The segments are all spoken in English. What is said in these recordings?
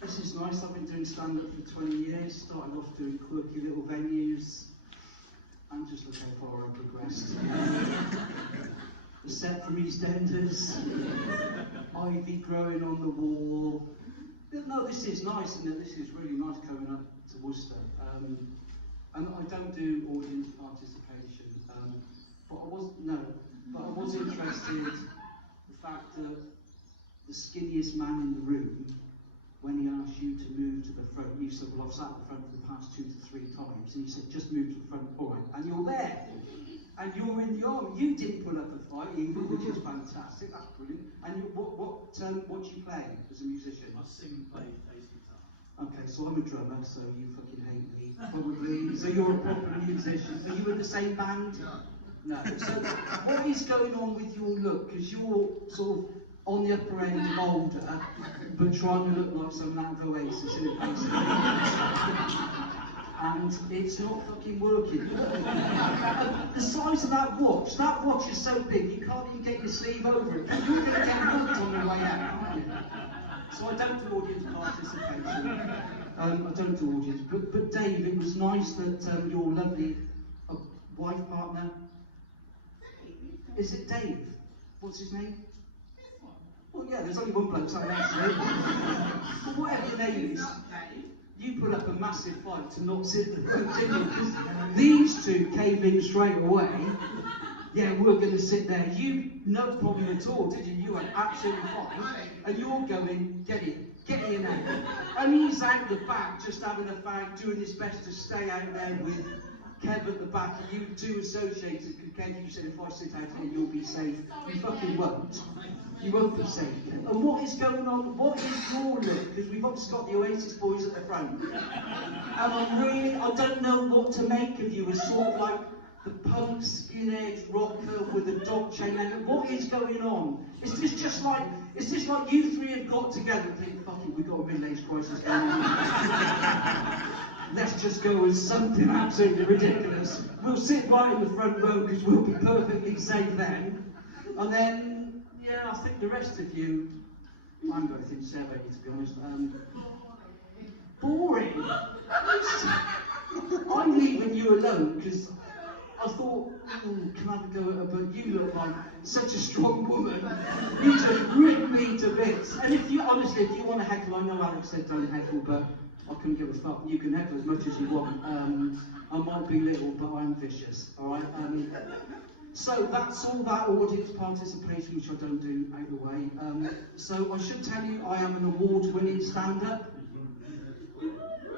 This is nice. I've been doing stand-up for 20 years. Started off doing quirky little venues. And just look how far I've progressed. The set from EastEnders. Ivy growing on the wall. No, this is nice, and this is really nice coming up to Worcester. And I don't do audience participation, but I was interested the fact that the skinniest man in the room, when he asked you to move to the front, you said, well, I've sat at the front for the past 2 to 3 times, and he said, just move to the front, all right, and you're there, and you're in the army. You didn't put up a fight either, which is fantastic, that's brilliant. And what do you play as a musician? I sing and play bass guitar. Okay, so I'm a drummer, so you fucking hate me, probably. So you're a proper musician. Are you in the same band? No. So what is going on with your look? Because you're sort of on the upper end of older, but trying to look like someone out of Oasis in a basic. And it's not fucking working. The size of that watch is so big you can't even get your sleeve over it. You're going to get hooked on the way out, aren't you? So I don't do audience participation. I don't do audience. But Dave, it was nice that your lovely wife partner. Is it Dave? What's his name? Well, yeah, there's only one bloke saying actually. But whatever your name is, you put up a massive fight to not sit in the front, didn't you? Because these two came in straight away. Yeah, we're going to sit there. You, no problem at all, did you? You were absolutely fine. And you're going, get in now. And he's out the back, just having a fag, doing his best to stay out there with Kev at the back. You two associated, because Kev, you said if I sit out here, you'll be safe. You fucking won't. You won't be safe. And what is going on? What is your look? Because we've obviously got the Oasis boys at the front. And I don't know what to make of you as sort of like the punk skinhead rocker with a dog chain. What is going on? Is this like you three have got together and think, fuck it, we've got a middle-aged crisis going on. Let's just go with something absolutely ridiculous. We'll sit right in the front row because we'll be perfectly safe then. And then, yeah, I think the rest of you, I haven't got anything to say about you, to be honest. Boring. I'm leaving you alone because I thought, can I have a go at her? But you look like such a strong woman. You just rip me to bits. And if you want to heckle, I know Alex said don't heckle, but I couldn't give a fuck. You can heckle as much as you want. I might be little, but I'm vicious. All right. So that's all that audience participation, which I don't do out of the way. So I should tell you, I am an award-winning stand-up.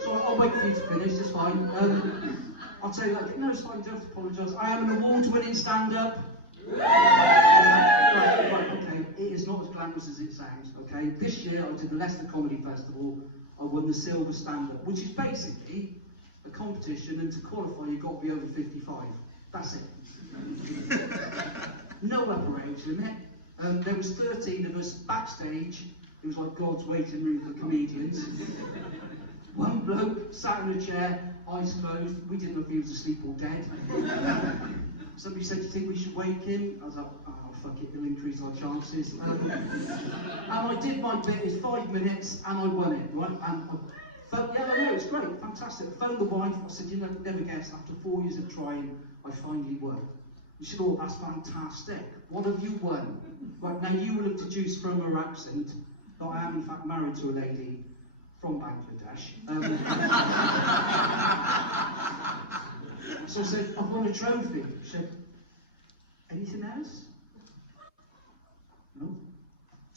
So I'll wait for you to finish. It's fine. I'll tell you that. No, it's fine. You don't have to apologise. I am an award-winning stand-up. Right, okay. It is not as glamorous as it sounds. Okay. This year I did the Leicester Comedy Festival. I won the Silver Stand-up, which is basically a competition, and to qualify you've got to be over 55. That's it. No upper age limit. There was 13 of us backstage. It was like God's waiting room for comedians. One bloke sat in a chair, eyes closed. We didn't know if he was asleep or dead. Somebody said, do you think we should wake him? I was like, oh fuck it, it'll increase our chances. And I did my bit, it's 5 minutes, and I won it, right? But yeah, no, it's great, fantastic. I phoned the wife, I said, you know, never guess, after 4 years of trying, I finally won. She said, oh, that's fantastic. What have you won? Right, now you will have deduced from her accent that I am in fact married to a lady from Bangladesh. So I said, I've won a trophy. She said, anything else? No.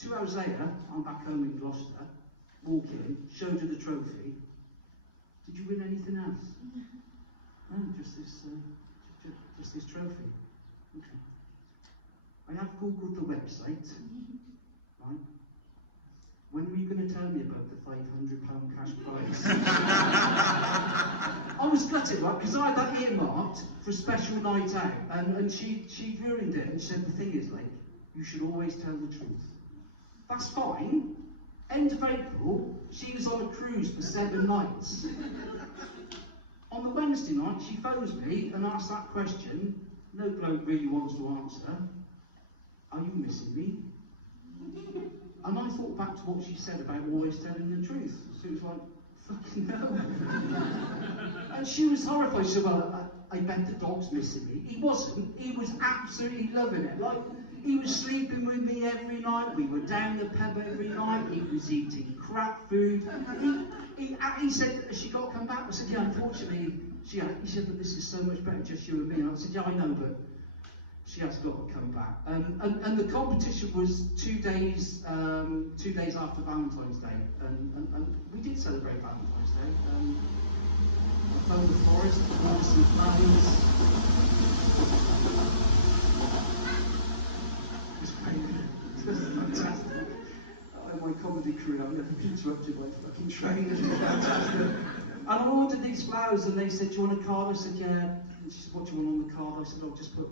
2 hours later, I'm back home in Gloucester, walk in, showed her the trophy. Did you win anything else? No, just this trophy. Okay. I have googled the website, right? When were you going to tell me about the £500 cash prize? I was gutted, right? Because I had that earmarked for a special night out, and she ruined it and said the thing is, like, you should always tell the truth. That's fine. End of April, she was on a cruise for 7 nights. On the Wednesday night, she phones me and asks that question. No bloke really wants to answer. Are you missing me? And I thought back to what she said about always telling the truth. She was like, fucking no. And she was horrified. She said, well, I bet the dog's missing me. He wasn't. He was absolutely loving it. Like, he was sleeping with me every night. We were down the pub every night. He was eating crap food. He said, has she got to come back? I said, yeah, unfortunately, he said, but this is so much better, just you and me. And I said, yeah, I know, but she has got to come back. And the competition was 2 days after Valentine's Day. And we did celebrate Valentine's Day. I phoned the florist, ordered some flowers. It was fantastic. My comedy career, I've never been interrupted by fucking train. It was fantastic. And I ordered these flowers, and they said, do you want a card? I said, yeah. And she said, what do you want on the card? I said, I'll just put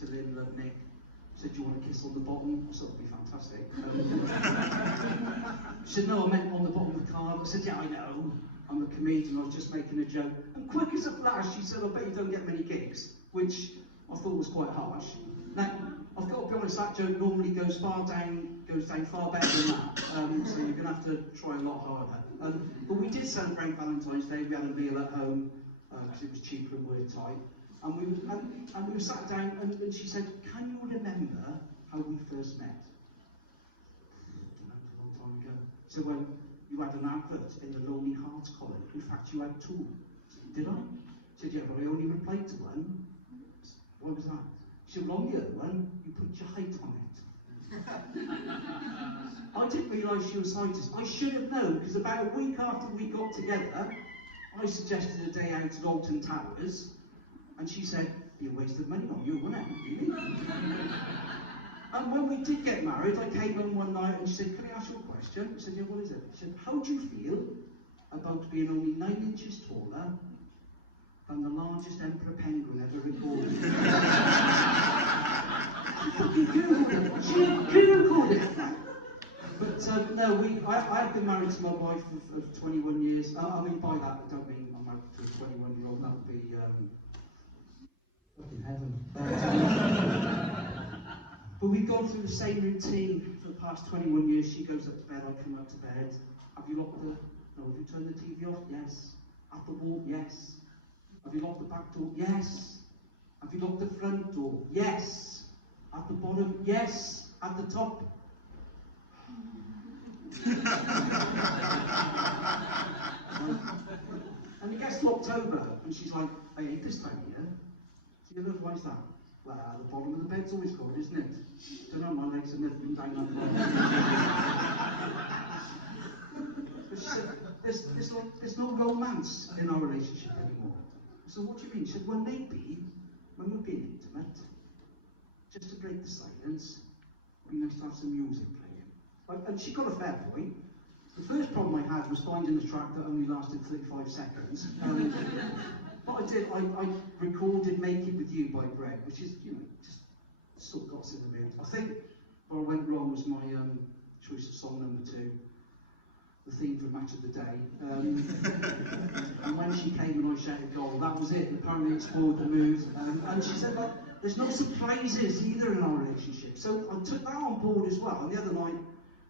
to Lynn, love Nick. She said, do you want a kiss on the bottom? I said, that'd be fantastic. She said, no, I meant on the bottom of the card. I said, yeah, I know. I'm a comedian, I was just making a joke. And quick as a flash, she said, I bet you don't get many gigs, which I thought was quite harsh. Now, I've got to be honest, that joke normally goes down far better than that. So you're going to have to try a lot harder. But we did celebrate Valentine's Day. We had a meal at home because it was cheaper and we're tight. And we were sat down, and she said, "Can you remember how we first met?" I don't know, it was a long time ago. So when you had an advert in the Lonely Hearts column, in fact you had two. Did I? She said, yeah, but I only replied to one. Why was that? She said, well, on the other one, you put your height on it. I didn't realise she was heightless. I should have known, because about a week after we got together, I suggested a day out at Alton Towers, and she said, you wasted money on you, wasn't it? Really? And when we did get married, I came home one night and she said, can I ask you a question? I said, yeah, what is it? She said, how do you feel about being only 9 inches taller than the largest emperor penguin ever recorded? She fucking Googled it. She Googled it. But no, I've been married to my wife of 21 years. I mean, by that, I don't mean I'm married to a 21-year-old. That would be fucking heaven. But we've gone through the same routine for the past 21 years. She goes up to bed, I come up to bed. Have you locked the... No, have you turned the TV off? Yes. At the wall? Yes. Have you locked the back door? Yes. Have you locked the front door? Yes. At the bottom? Yes. At the top? And it gets to October, and she's like, I hate this time of year. So you look, why is that? Well, the bottom of the bed's always cold, isn't it? Don't know, my legs have never been down that far. But she said, there's no romance in our relationship anymore. So what do you mean? She said, well, maybe when we're being intimate, just to break the silence, it'd be nice to have some music playing. And she got a fair point. The first problem I had was finding a track that only lasted 35 seconds. But I recorded Make It With You by Brett, which is, you know, just sort of got us in the mood. I think where I went wrong was my choice of song number 2, the theme for Match of the Day. And when she came and I shouted goal, that was it. Apparently it spoiled the mood. And she said, like, there's no surprises either in our relationship. So I took that on board as well. And the other night,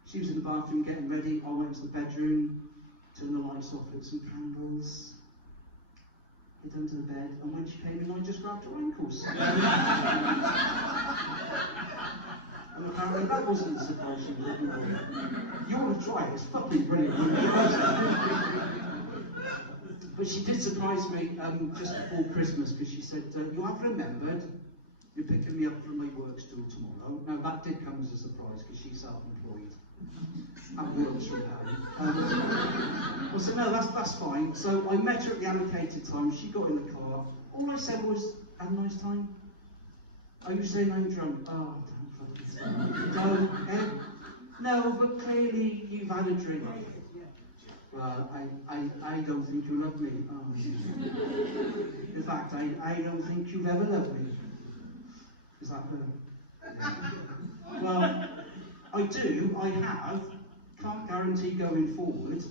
she was in the bathroom getting ready. I went to the bedroom, turned the lights off, lit some candles, hid under the bed, and when she came in, I just grabbed her ankles. And apparently that wasn't the surprise she was looking for. You want to try it? It's fucking brilliant. But she did surprise me just before Christmas, because she said, you have remembered you're picking me up from my work stool tomorrow. Now that did come as a surprise, because she's self-employed. And works from home. I said, no, that's fine. So I met her at the allocated time. She got in the car. All I said was, have a nice time. Are you saying I'm drunk? Oh, don't. No, but clearly you've had a drink. Well, I don't think you love me. In fact, I don't think you've ever loved me. Is that her? Well, I do, I have. Can't guarantee going forward.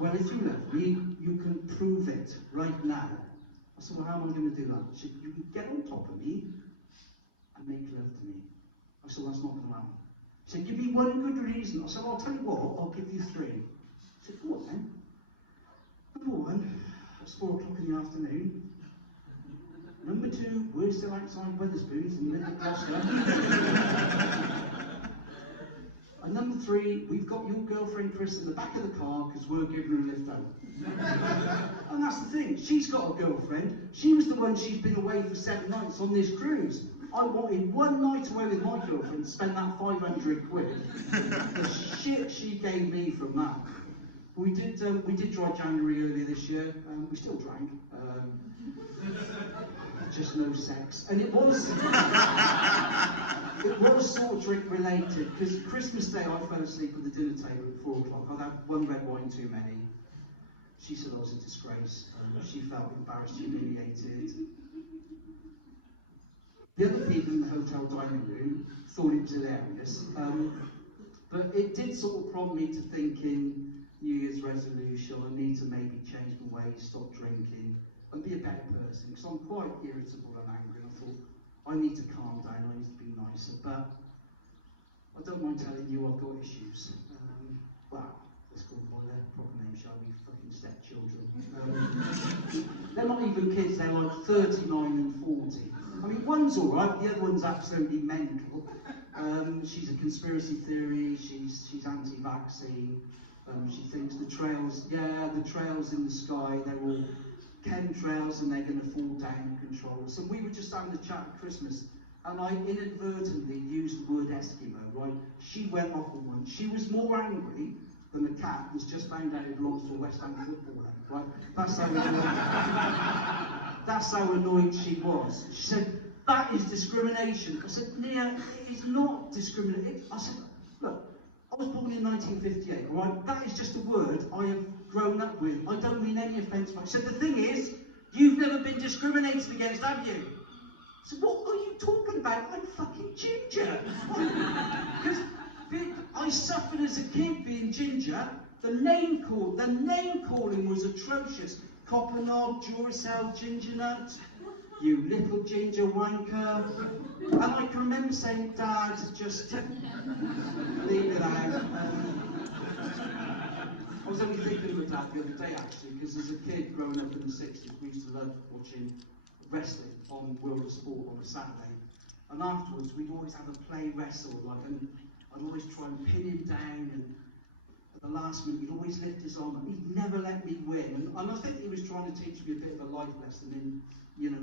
Well, if you love me, you can prove it right now. I said, well, how am I going to do that? She said, you can get on top of me and make love to me. I said, well, that's not going to happen. She said, give me one good reason. I said, well, I'll tell you what, I'll give you three. I said, what then? Number one, it's 4 o'clock in the afternoon. Number two, we're still outside Wetherspoons in the middle of Gloucester. And number three, we've got your girlfriend Chris in the back of the car because we're giving her a lift home. And that's the thing, she's got a girlfriend. She was the one, she's been away for 7 nights on this cruise. I wanted one night away with my girlfriend to spend that 500 quid. The shit she gave me from that. We did dry January earlier this year. We still drank. Just no sex. And it was sort of drink related, because Christmas Day I fell asleep at the dinner table at 4 o'clock. I'd had one red wine too many. She said I was a disgrace. She felt embarrassed, humiliated. The other people in the hotel dining room thought it was hilarious. But it did sort of prompt me to thinking, New Year's resolution, I need to maybe change my ways, stop drinking, and be a better person, because I'm quite irritable and angry. And I thought, I need to calm down, I need to be nicer, but I don't mind telling you I've got issues. Well, let's call them by their proper name, shall we? Fucking stepchildren. They're not even kids, they're like 39 and 40. I mean, one's alright, the other one's absolutely mental. She's a conspiracy theory, she's anti-vaccine. She thinks the trails in the sky, they're all chemtrails and they're going to fall down and control us. And we were just having a chat at Christmas, and I inadvertently used the word Eskimo, right? She went off on one. She was more angry than the cat was just found out it belongs to a West Ham footballer, right? That's how annoyed she was. She said, that is discrimination. I said, Nia, it is not discrimination. I said, look, I was born in 1958, right? That is just a word I have grown up with. I don't mean any offence by it. So the thing is, you've never been discriminated against, have you? So what are you talking about? I'm fucking ginger. Because I suffered as a kid being ginger. The name calling was atrocious. Copper knob, Duracell, ginger nut, you little ginger wanker. And I can remember saying, Dad, just leave it out. I was only thinking of my dad the other day, actually, because as a kid growing up in the 60s, we used to love watching wrestling on World of Sport on a Saturday. And afterwards, we'd always have a play wrestle, and I'd always try and pin him down, and at the last minute, he'd always lift his arm, and he'd never let me win. And I think he was trying to teach me a bit of a life lesson in,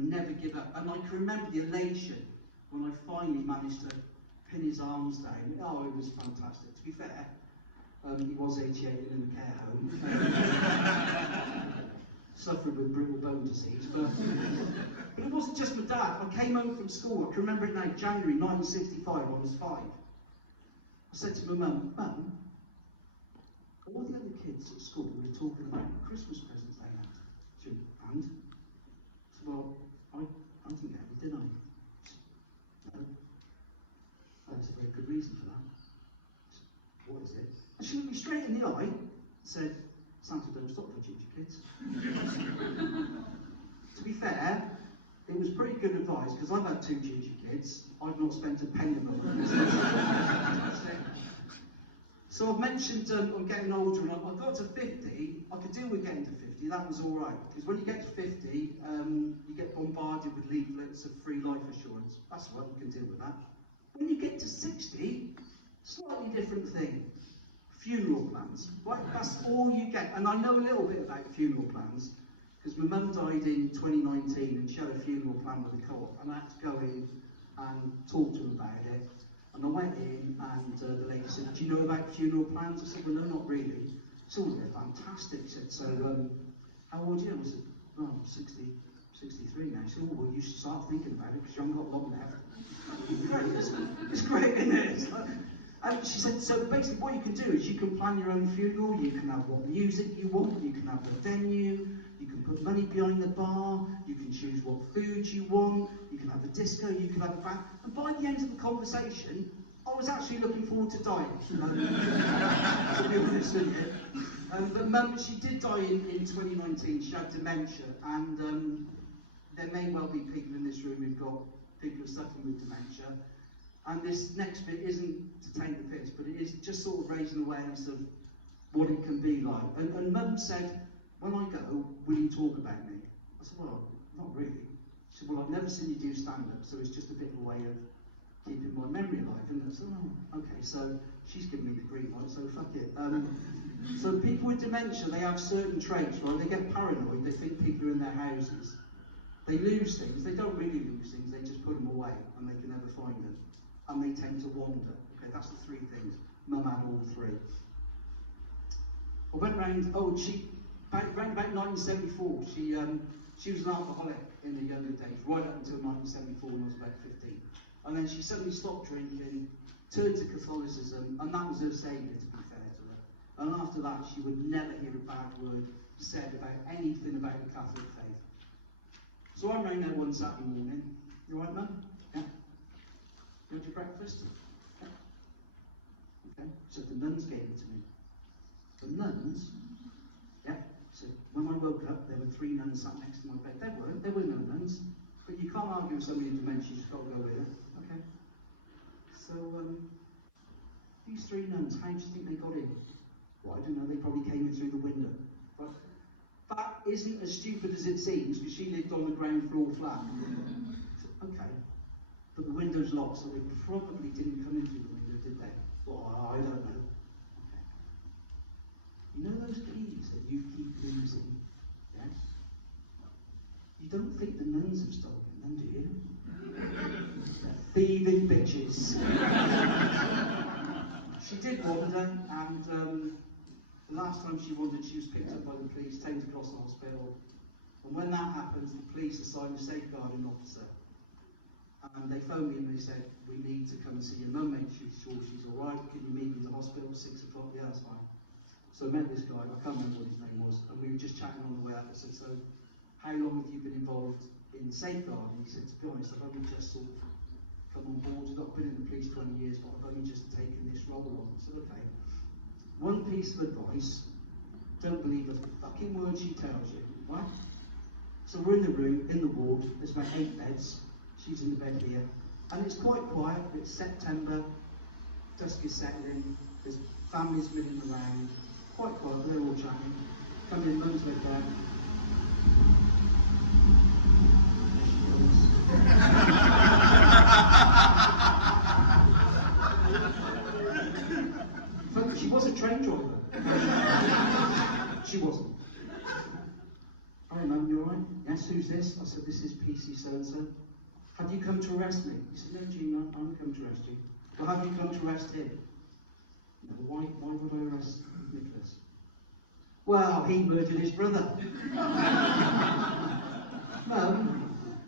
never give up. And I can remember the elation when I finally managed to pin his arms down. Oh, it was fantastic. To be fair, he was 88 and in a care home. Suffering with brittle bone disease. But it wasn't just my dad. I came home from school, I can remember it now, January 1965, I was 5. I said to my mum, Mum, all the other kids at school were talking about the Christmas presents they had. She went, and? I said, well, I didn't get any, did I? She said, no. That's a very good reason for that. I said, what is it? And she looked me straight in the eye and said, Santa don't stop for ginger kids. To be fair, it was pretty good advice, because I've had 2 ginger kids. I've not spent a penny on them. So I've mentioned I'm getting older, and I got to 50, I could deal with getting to 50, that was all right. Because when you get to 50, you get bombarded with leaflets of free life assurance. That's all right, you can deal with that. When you get to 60, slightly different thing. Funeral plans. Right, that's all you get. And I know a little bit about funeral plans, because my mum died in 2019, and she had a funeral plan with the co-op, and I had to go in and talk to them about it. And I went in, and the lady said, do you know about funeral plans? I said, well, no, not really. She said, oh, they're fantastic. She said, so, how old are you? I said, well, I'm 63 now. She said, oh, well, you should start thinking about it, because you haven't got long left. It's great, isn't it? And she said, so basically what you can do is you can plan your own funeral, you can have what music you want, you can have the venue, you can put money behind the bar, you can choose what food you want, you can have a disco, you can have a band. And by the end of the conversation, I was actually looking forward to dying, to be honest with you. But Mum, she did die in 2019, she had dementia, and there may well be people in this room who've got people who are suffering with dementia. And this next bit isn't to take the piss, but it is just sort of raising awareness of what it can be like. And Mum said, when I go, will you talk about me? I said, well, not really. She said, well, I've never seen you do stand-up, so it's just a bit of a way of keeping my memory alive. And I said, oh, okay, so she's given me the green light, so fuck it. So people with dementia, they have certain traits, right? They get paranoid, they think people are in their houses. They lose things, they don't really lose things, they just put them away and they can never find them. And they tend to wander. Okay, that's the three things. Mum had all three. I went round, around about 1974, she was an alcoholic in the younger days, right up until 1974 when I was about 15. And then she suddenly stopped drinking, turned to Catholicism, and that was her saviour, to be fair to her. And after that, she would never hear a bad word said about anything about the Catholic faith. So I'm round there one Saturday morning. You all right, Mum? Yeah? You had your breakfast? Yeah. Okay, so the nuns gave it to me. The nuns, yeah, so when I woke up, there were 3 nuns sat next to my bed. There were no nuns, but you can't argue with somebody with dementia, you've just got to go with it. Okay. So, these 3 nuns, how do you think they got in? Well, I don't know, they probably came in through the window. But that isn't as stupid as it seems, because she lived on the ground floor flat. Okay. But the window's locked, so they probably didn't come in through the window, did they? Well, I don't know. Okay. You know those keys that you keep losing? Yes? You don't think the nuns have stolen them, do you? They're thieving bitches. She did wander, and the last time she wandered, she was picked up by the police, taken to Gloucester Hospital. And when that happens, the police assign a safeguarding officer. And they phoned me and they said, we need to come and see your mum, make sure she's all right. Can you meet me in the hospital at 6 o'clock? Yeah, that's fine. So I met this guy, I can't remember what his name was, and we were just chatting on the way out. I said, so how long have you been involved in safeguarding? He said, to be honest, I've only just sort of come on board. I've not been in the police 20 years, but I've only just taken this role on. I said, okay. One piece of advice, don't believe a fucking word she tells you, right? So we're in the room, in the ward, there's about 8 beds. She's in the bed here, and it's quite quiet. It's September, dusk is settling, there's families milling around, quite quiet, they're all chatting. Come in, Mum's laid down. But she was a train driver. She wasn't. Hi Mum, you alright? Yes, who's this? I said, this is PC so-and-so. Have you come to arrest me? He said, no, Gina, I'm come to arrest you. Well, have you come to arrest him? No, why would I arrest Nicholas? Well, he murdered his brother. No,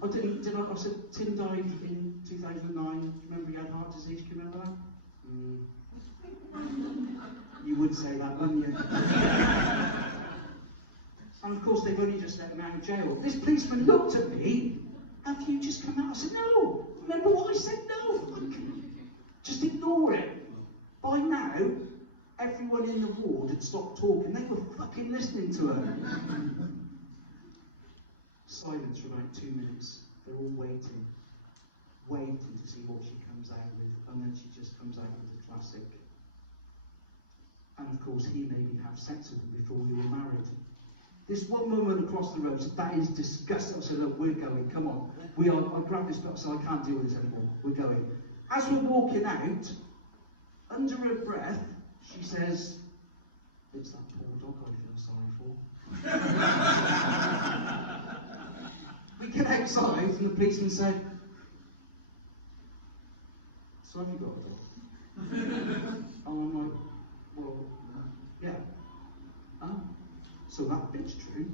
I said, Tim died in 2009. Do you remember he had heart disease? Do you remember that? You would say that, wouldn't you? And of course, they've only just let him out of jail. This policeman looked at me. Have you just come out? I said, no. Remember what I said? No. Just ignore it. By now, everyone in the ward had stopped talking. They were fucking listening to her. Silence for about 2 minutes. They're all waiting to see what she comes out with. And then she just comes out with the classic. And of course, he made me have sex with her before we were married. This one woman across the road said, that is disgusting. I said, look, we're going, come on. I grabbed this box, so I can't deal with this anymore. We're going. As we're walking out, under her breath, she says, it's that poor dog I feel sorry for. We get outside, and the policeman said, so have you got a dog? I'm like, well, yeah. Oh. So that bit's true.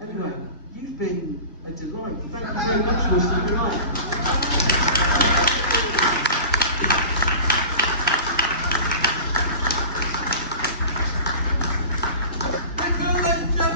Anyway, you've been a delight. Thank you very much for listening.